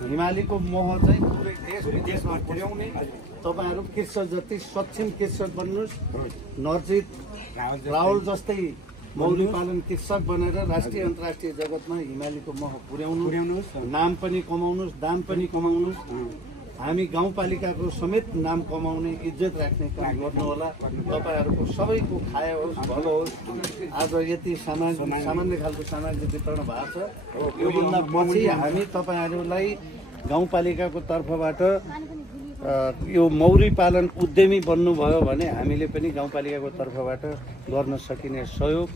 हिमालीको मोह चाहिँ पुरै देश विदेशमा पुर्याउने तपाईहरु कृषक जति सक्षम कृषक बन्नुस् नरजित राहुल जस्तै मौरी पालन कृषक बनेर राष्ट्रिय अन्तर्राष्ट्रिय जगतमा हिमालीको मोह पुर्याउनुस् नाम पनि कमाउनुस् दाम पनि कमाउनुस् हामी गाउँपालिकाको समेत नाम कमाउने इज्जत राख्ने काम गर्नु होला तपाईहरुको सबैको खाए होस् भलो होस् आज यति सामान्य खालको सामग्री वितरण भएको छ यो भन्दा पछि हामी तपाईहरुलाई गाउँपालिकाको तर्फबाट यो मौरी पालन उद्यमी बन्नुभयो भने हामीले पनि गाउँपालिकाको तर्फबाट गर्न सकिने सहयोग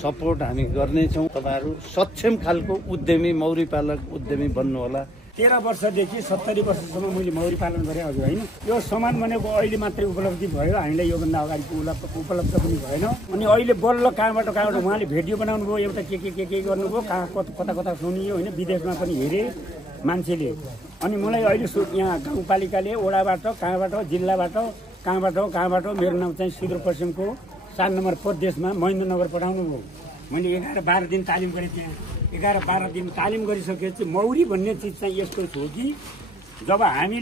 सपोर्ट हामी गर्नेछौँ तपाईहरु सक्षम खालको उद्यमी मौरी पालक उद्यमी बन्नु होला 13 वर्षदेखि 70 वर्षसम्म मैले मौरी पालन गरेँ हजुर हैन यो सामान भनेको अहिले मात्रै उपलब्धि भयो हामीलाई यो भन्दा अगाडिको उपलब्ध पनि भएन अनि अहिले बल्ल कहाँबाट उहाँले भिडियो बनाउनु भयो एउटा के गर्नुभयो कहाँ कता कता सुनियो हैन विदेशमा पनि हेरे मान्छेले अनि मलाई अहिले यहाँ गाउँपालिकाले ओडाबाट कहाँबाट जिल्लाबाट कहाँबाट मेरो नाम चाहिँ सुदूरपश्चिमको 4 नम्बर प्रदेशमा महेन्द्रनगर पठाउनु भयो मैले 11-12 दिन तालिम गरेँ त्यहाँ 11-12 दिन तालिम गरिसकेपछि मौरी भन्ने चिज चाहिँ यस्तो छ कि जब हामी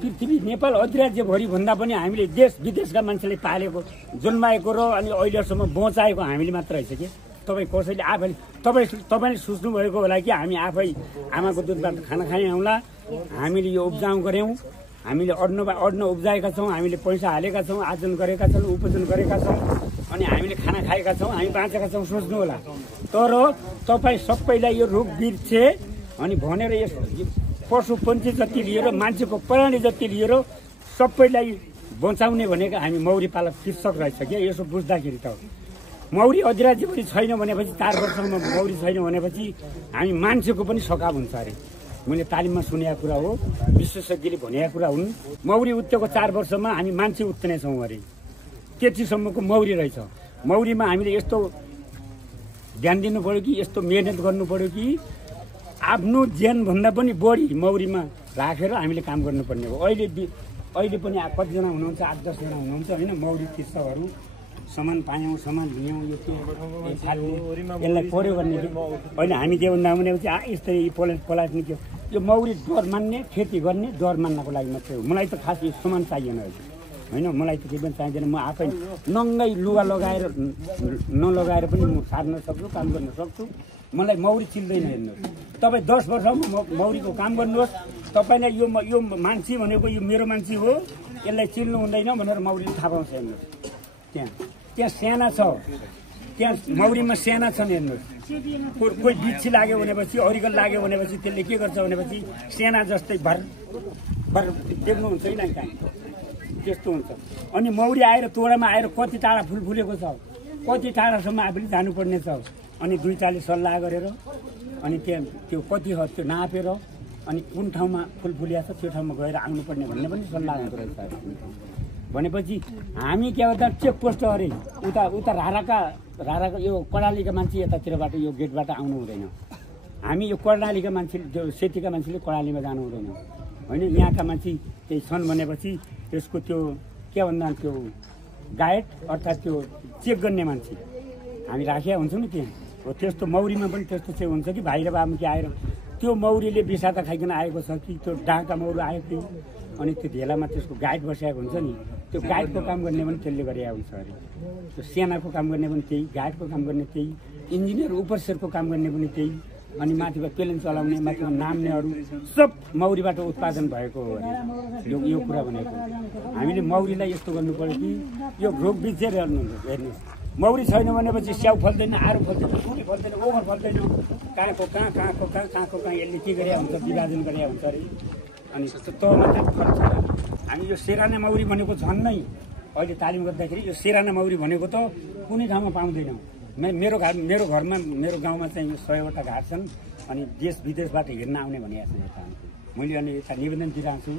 पृथ्वी नेपाल अधिराज्यभरि भन्दा पनि हामीले देश विदेशका मान्छेले पालेको जन्माएको र अनि अहिलेसम्म बचाएको हामीले मात्र रहेछ कि तपाईँ कसैले आफैले तपाईँले सोच्नु भएको होला कि हामी आफै आमाको दुधबाट खाना खाइ आउँला हामीले यो उब्जाउ गऱ्यौँ हामीले अन्न उब्जाएका छौँ हामीले पैसा हालेका छौँ आर्जन गरेका छौँ उपार्जन गरेका छौँ अनि हामीले खाना खाएका छौँ हामी बाँचेका छौँ सोच्नु होला तर तपाईँ सबैलाई यो रोग बिर्से अनि भनेर यस पशु पन्छी जति लिएर मान्छेको प्राणी जति लिएर सबैलाई बचाउने भनेको हामी मौरी पालक कृषक रहेछ क्या यसो बुझ्दाखेरि त मौरी अधिराज्यभरि छैन भनेपछि 4 वर्षमा मौरी छैन भनेपछि हामी मान्छेको पनि सकाब हुन्छ अरे मैले तालिममा सुनेको कुरा हो विशेषज्ञले भनेका कुरा हुन् मौरी उत्तेको 4 वर्षमा हामी मान्छे उत्तने छौँ अरे त्यतिसम्मको मौरी रहेछ मौरीमा हामीले यस्तो ध्यान दिनु पर्यो कि यस्तो मेहनत गर्नु पर्यो कि आफ्नो ज्यानभन्दा पनि बढी मौरीमा राखेर हामीले काम गर्नुपर्ने हो अहिले पनि कतिजना हुनुहुन्छ 8-10 जना हुनुहुन्छ हैन मौरी कृषकहरू सामान पायौँ सामान लियौँ यो यसलाई पर्यो गर्ने अहिले हामी के भन्दा भनेपछि यस्तै पलाट्ने के यो मौरी डर मान्ने खेती गर्ने डर मान्नको लागि मात्रै हो मलाई त खास यो सामान चाहिएन होइन मलाई त केही पनि चाहिँदैन म आफै नङ्गै लुगा लगाएर नलगाएर पनि म सार्न सक्छु काम गर्न सक्छु मलाई मौरी चिन्दैन हेर्नुहोस् तपाईँ 10 वर्षमा मौरीको काम गर्नुहोस् तपाईँलाई यो मान्छे भनेको यो मेरो मान्छे हो यसलाई चिन्नु हुँदैन भनेर मौरीले थाहा पाउँछ हेर्नुहोस् त्यहाँ साना छ त्यहाँ मौरीमा साना छन् हेर्नुहोस् कोही बिच्छी लाग्यो भनेपछि अरिकल लाग्यो भनेपछि त्यसले के गर्छ भनेपछि साना जस्तै भर देख्नुहुन्छ होइन कहीँ त्यस्तो हुन्छ अनि मौरी आएर तोडामा आएर कति टाढा फुल फुलेको छ कति टाढासम्म आफूले जानुपर्ने छ अनि 2-4ले सल्लाह गरेर अनि त्यहाँ त्यो कति हो त्यो नापेर अनि कुन ठाउँमा फुल फुलिएको छ त्यो ठाउँमा गएर आउनुपर्ने भन्ने पनि सल्लाह हुँदो रहेछ भनेपछि हामी के गर्दा चेक पोस्ट अरे उता राराका यो कर्णालीका मान्छे यतातिरबाट यो गेटबाट आउनु हुँदैन हामी यो कर्णालीका मान्छे जो सेतीका मान्छेले कर्णालीमा जानु हुँदैन होइन यहाँका मान्छे त्यही छन् भनेपछि त्यसको त्यो के भन्दा त्यो गाइड अर्थात् त्यो चेक गर्ने मान्छे हामी राखेका हुन्छौँ नि त्यहाँ हो त्यस्तो मौरीमा पनि त्यस्तो चाहिँ हुन्छ कि भाइ र बामुकी आएर त्यो मौरीले विषाता खाइकन आएको छ कि त्यो डाँका मौरी आयो कि अनि त्यो ढेलामा त्यसको गाइड बसेको हुन्छ नि त्यो गाइडको काम गर्ने पनि त्यसले गरेका हुन्छ अरे त्यो सेनाको काम गर्ने पनि त्यही गाइडको काम गर्ने त्यही इन्जिनियर उपरसेरको काम गर्ने पनि त्यही अनि माथिबाट प्लेन चलाउने माथिमा नाम्नेहरू सब मौरीबाट उत्पादन भएको हो अरे यो कुरा भनेको हामीले मौरीलाई यस्तो गर्नु पर्यो कि यो रोग बिर्सेर हेर्नुहोस् मौरी छैन भनेपछि स्याउ फल्दैन आरू फल्दैन टुली फल्दैन ओभर फल्दैन कहाँको कहाँ यसले के गरेका हुन्छ विभाजन गरेका हुन्छ अरे अनि त मात्रै फल्छ हामी यो सेराना मौरी भनेको झन् नै अहिले तालिम गर्दाखेरि यो सेराना मौरी भनेको त कुनै ठाउँमा पाउँदैनौँ मेरो घरमा मेरो गाउँमा चाहिँ यो 100वटा घाट छन् अनि देश विदेशबाट हेर्न आउने भनेको छ यता मैले अनि यता निवेदन दिइरहेको छु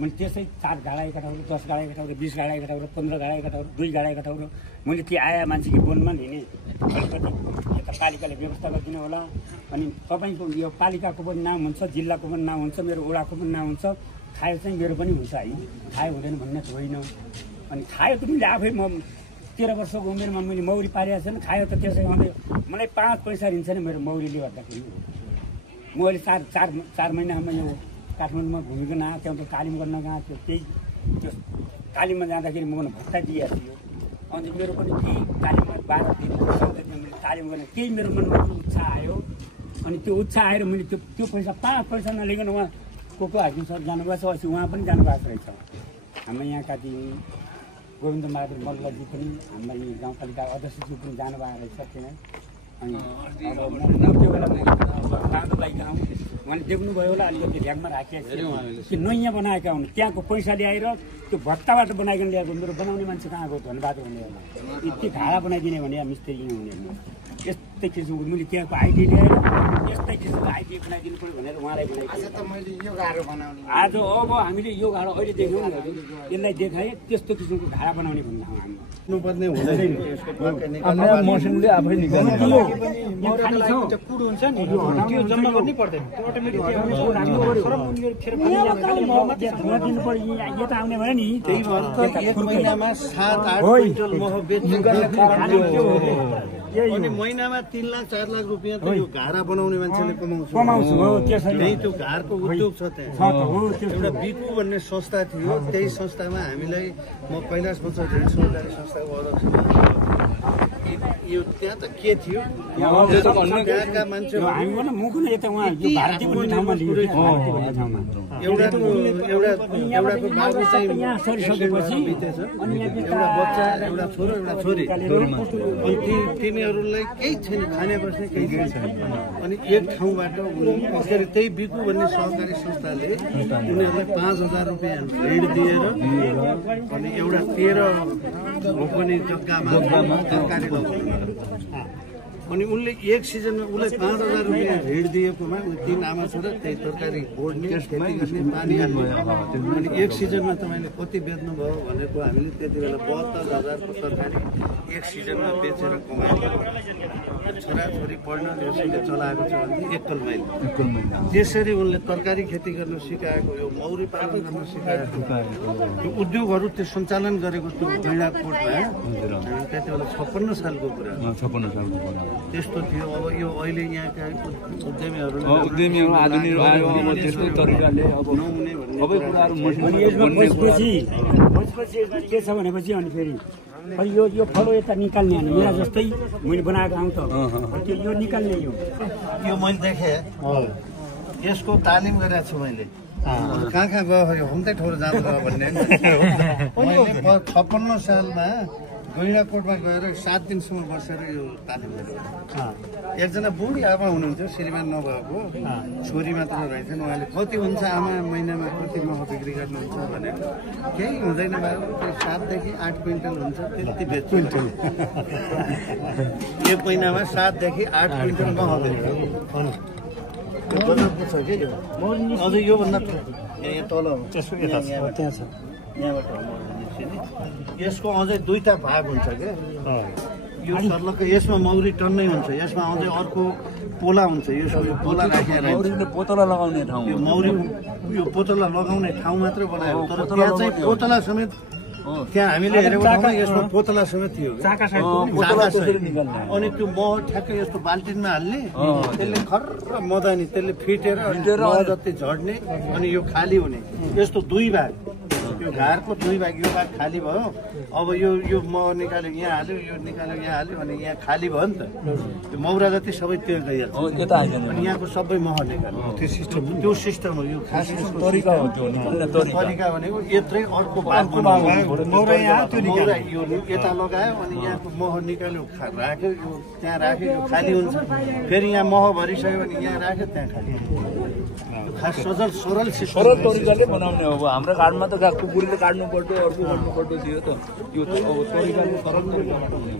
मैले त्यसै 4 गाडा एका ठाउँ 10 गाडा एका ठाउँ 20 गाडा एका ठाउँ 15 गाडा एका ठाउँ 2 गाडा एका ठाउँ मैले त्यो आया मान्छेको बोनमा लिने अलिकति यता पालिकाले व्यवस्था गरिदिनु होला अनि तपाईँको यो पालिकाको पनि नाम हुन्छ जिल्लाको पनि नाम हुन्छ मेरो वडाको पनि नाम हुन्छ खायो चाहिँ मेरो पनि हुन्छ है खायो हुँदैन भन्ने होइन अनि खायो त मैले आफै म 13 वर्षको उमेरमा मैले मौरी पालेको छैन खायो त त्यसै मलाई 5 पैसा दिन्छ नि मेरो मौरीले गर्दाखेरि म अहिले चार महिनासम्म यो काठमाडौँमा घुमिकन आएको त्यहाँ त तालिम गर्न गएको थियो त्यही त्यो तालिममा जाँदाखेरि म भत्ता दिएको थियो अनि मेरो पनि केही तालिममा 12 दिन 14 दिन मैले तालिम गर्ने केही मेरो मनमा उत्साह आयो अनि त्यो उत्साह आएर मैले त्यो पैसा 5 पैसा नलिकन उहाँ को हाकिम सर जानुभएको छ अस्ति उहाँ पनि जानुभएको रहेछ हाम्रो यहाँका ती गोविन्द बहादुर मल्लजी पनि हाम्रो यी गाउँपालिका अध्यक्षज्यू पनि जानुभएको रहेछ त्यहाँ अनि अब त्यो बेला बाँधो लागिकन उहाँले देख्नुभयो होला अलिकति ढ्याङमा राखेको कि नयाँ बनाएका हुन् त्यहाँको पैसा ल्याएर त्यो भत्ताबाट बनाइकन ल्याएको मेरो बनाउने मान्छे कहाँ गयो धन्यवाद भन्ने होला यति भाडा बनाइदिने भने मिस्त्री हुने यस्तै किसिमको मैले त्यहाँको आइडी ल्याएर यस्तै किसिमको आइडी बनाइदिनु पऱ्यो भनेर उहाँलाई आज अब हामीले यो घाडो अहिले देख्यौँ नि यसलाई देखाएँ त्यस्तो किसिमको घाडा बनाउने भन्दा हाम्रो पर्ने हुँदैन मसिनले आफै निकाल्ने कुडो हुन्छ नि त्यो जम्मा गर्नै पर्दैन दिनु पर्यो यता आउने भयो नि त्यही भएर त एक महिनामा 7-8 क्विन्टल मह बेच्ने अनि महिनामा 3 लाख 4 लाख रुपियाँ त यो घाडा बनाउने मान्छेले कमाउँछ हो त्यसरी त्यही त्यो घारको उद्योग छ त्यहाँ एउटा बिकु भन्ने संस्था थियो त्यही संस्थामा हामीलाई म कैलाश बच्चन सरकारी संस्थाको अध्यक्ष यो त्यहाँ त के थियो त्यहाँका मान्छे एउटाको बाबु चाहिँ एउटा बच्चा एउटा छोरो एउटा छोरी अनि तिनीहरूलाई केही छैन खाने बस्ने केही छैन अनि एक ठाउँबाट त्यही बिकु भन्ने सहकारी संस्थाले उनीहरूलाई 5,000 रुपियाँ ऋण दिएर अनि एउटा 13 रोपनी जग्गामा तरकारी लगाउनु अनि उनले एक सिजनमा उसलाई 5,000 रुपियाँ ऋण दिएकोमा 3 आमा छोरा त्यही तरकारी बोड्ने खेती गर्ने पानी हाल्ने अनि एक सिजनमा तपाईँले कति बेच्नुभयो भनेको हामीले त्यति बेला 72,000 को तरकारी एक सिजनमा बेचेर कमाएको छोराछोरी पढ्न त्यसैले चलाएको छ भने एकल माइल त्यसरी उनले तरकारी खेती गर्न सिकाएको यो मौरी पालन गर्न सिकाएको यो उद्योगहरू त्यो सञ्चालन गरेको त्यो गैँडाकोटमा त्यति बेला 56 सालको कुरा त्यस्तो थियो अब यो अहिले यहाँका उद्यमीहरू आधुनिक आयो अब त्यस्तो तरिकाले अब नहुने भन्ने सबै कुराहरू के छ भनेपछि अनि फेरि यो फलो यता निकाल्ने अनि मेरा जस्तै मैले बनाएको आउँ त त्यो यो निकाल्ने यो मैले देखेँ यसको तालिम गरेको छु मैले कहाँ गयो यो हुँदै ठोर जाँदो भन्ने मैले 56 सालमा गैँडाकोटमा गएर 7 दिनसम्म बसेर यो तालिम गरेको एकजना बुढी आमा हुनुहुन्थ्यो श्रीमान नभएको छोरी मात्र रहेछन् उहाँले कति हुन्छ आमा महिनामा कति मह बिक्री गर्नुहुन्छ भनेर केही हुँदैन बाबु त्यो 7 देखि 8 क्विन्टल हुन्छ त्यति बेच्छु एक महिनामा 7 देखि 8 क्विन्टल मह बेच्छु त्यो बजारको छ कि यो अझ योभन्दा यहाँ तल त्यहाँ छ यहाँबाट यसको अझै 2टा भाग हुन्छ क्या यो सर्लको यसमा मौरी टन्नै हुन्छ यसमा अझै अर्को पोला हुन्छ यो पोला राखेर पोतला लगाउने ठाउँ यो मौरी यो पोतला लगाउने ठाउँ मात्रै बनायो तर त्यहाँ चाहिँ पोतला समेत त्यहाँ हामीले हेरेको ठाउँमा यसमा पोतला समेत थियो अनि त्यो मह ठ्याक्कै यस्तो बाल्टिनमा हाल्ने त्यसले खर्र मदानी त्यसले फिटेर मह जति झड्ने अनि यो खाली हुने यस्तो 2 भाग यो घारको 2 भाग यो भाग खाली भयो अब यो मह निकाल्यो यहाँ हाल्यो यो निकाल्यो यहाँ हाल्यो अनि यहाँ खाली भयो नि त त्यो मौरा जति सबै त्यो गइहाल्छ अनि यहाँको सबै मह निकाल्यो त्यो सिस्टम हो यो खास तरिका हो त्यो तरिका भनेको यत्रै अर्को भाग मौरा यो यता लगायो अनि यहाँको मह निकाल्यो राख्यो यो त्यहाँ राख्यो यो खाली हुन्छ फेरि यहाँ मह भरिसक्यो भने यहाँ राख्यो त्यहाँ खाली खास सरल तरिकाले बनाउने हो अब हाम्रो घाटमा त कुकुरले काट्नु पर्यो अर्को गर्नु पर्यो थियो त यो अब तरिकाले सरल तरिकाबाट हुने